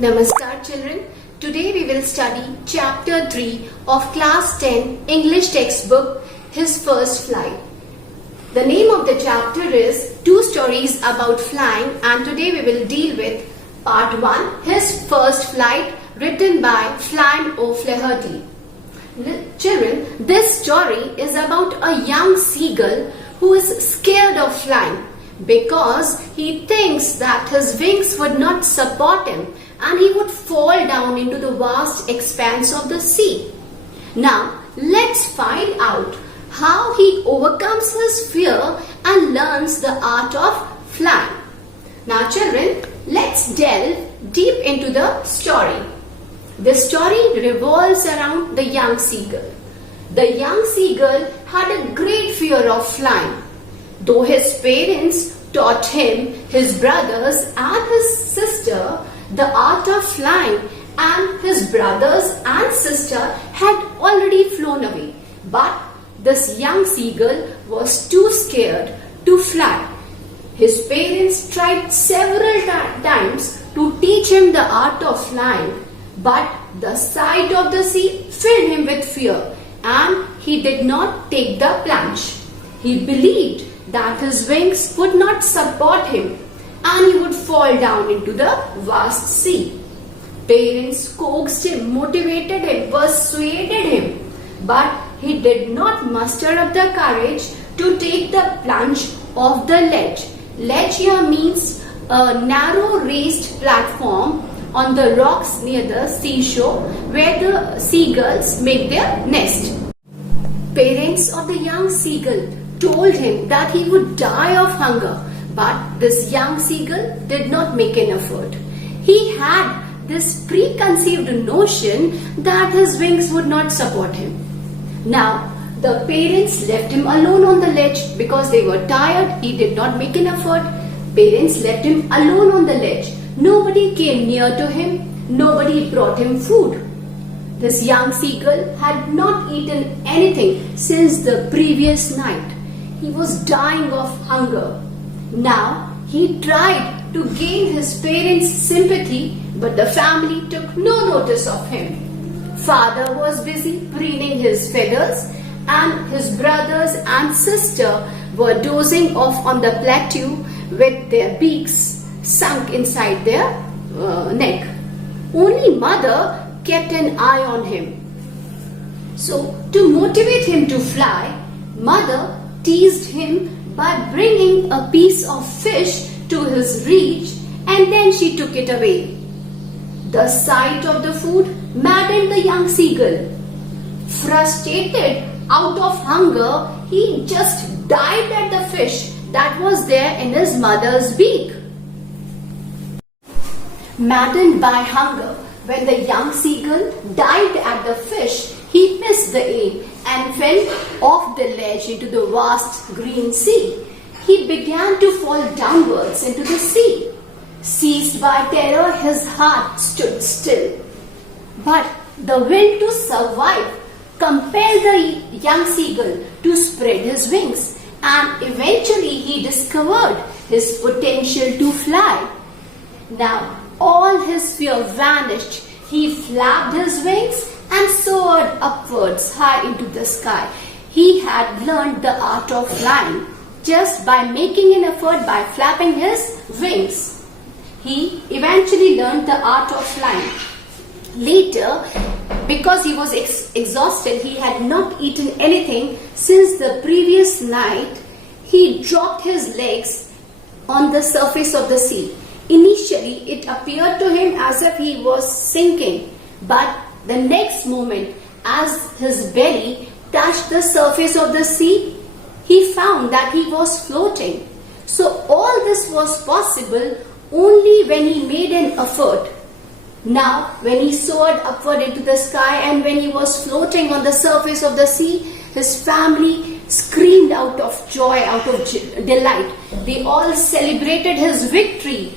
Namaskar children. Today we will study Chapter 3 of Class 10 English textbook, His First Flight. The name of the chapter is Two Stories About Flying, and today we will deal with Part 1, His First Flight, written by Flynn O'Flaherty. Children, this story is about a young seagull who is scared of flying because he thinks that his wings would not support him and he would fall down into the vast expanse of the sea. Now, let's find out how he overcomes his fear and learns the art of flying. Now, children, let's delve deep into the story. The story revolves around the young seagull. The young seagull had a great fear of flying. Though his parents taught him, his brothers and his sister, the art of flying, and his brothers and sister had already flown away. But this young seagull was too scared to fly. His parents tried several times to teach him the art of flying, but the sight of the sea filled him with fear and he did not take the plunge. He believed that his wings would not support him and he would fall down into the vast sea. Parents coaxed him, motivated him, persuaded him, but he did not muster up the courage to take the plunge of the ledge. Ledge here means a narrow raised platform on the rocks near the seashore where the seagulls make their nest. Parents of the young seagull told him that he would die of hunger, but this young seagull did not make an effort. He had this preconceived notion that his wings would not support him. Now, the parents left him alone on the ledge because they were tired. He did not make an effort. Parents left him alone on the ledge. Nobody came near to him. Nobody brought him food. This young seagull had not eaten anything since the previous night. He was dying of hunger. Now, he tried to gain his parents' sympathy, but the family took no notice of him. Father was busy preening his feathers, and his brothers and sister were dozing off on the plateau with their beaks sunk inside their neck. Only mother kept an eye on him. So, to motivate him to fly, mother teased him by bringing a piece of fish to his reach, and then she took it away. The sight of the food maddened the young seagull. Frustrated out of hunger, he just dived at the fish that was there in his mother's beak. Maddened by hunger, when the young seagull dived at the fish, he missed the aim and fell off the ledge into the vast green sea. He began to fall downwards into the sea. Seized by terror, his heart stood still. But the will to survive compelled the young seagull to spread his wings, and eventually he discovered his potential to fly. Now, all his fear vanished. He flapped his wings and soared upwards high into the sky. He had learned the art of flying just by making an effort by flapping his wings. He eventually learned the art of flying. Later, because he was exhausted, he had not eaten anything since the previous night, he dropped his legs on the surface of the sea. Initially, it appeared to him as if he was sinking, but the next moment, as his belly touched the surface of the sea, he found that he was floating. So all this was possible only when he made an effort. Now, when he soared upward into the sky and when he was floating on the surface of the sea, his family screamed out of joy, out of delight. They all celebrated his victory.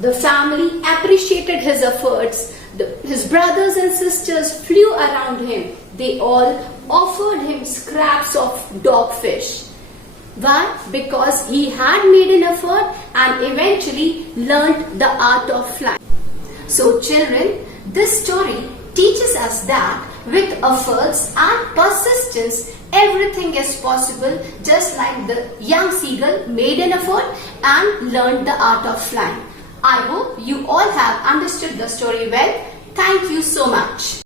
The family appreciated his efforts. His brothers and sisters flew around him. They all offered him scraps of dogfish. Why? Because he had made an effort and eventually learned the art of flying. So children, this story teaches us that with efforts and persistence, everything is possible, just like the young seagull made an effort and learned the art of flying. I hope you all have understood the story well. Thank you so much.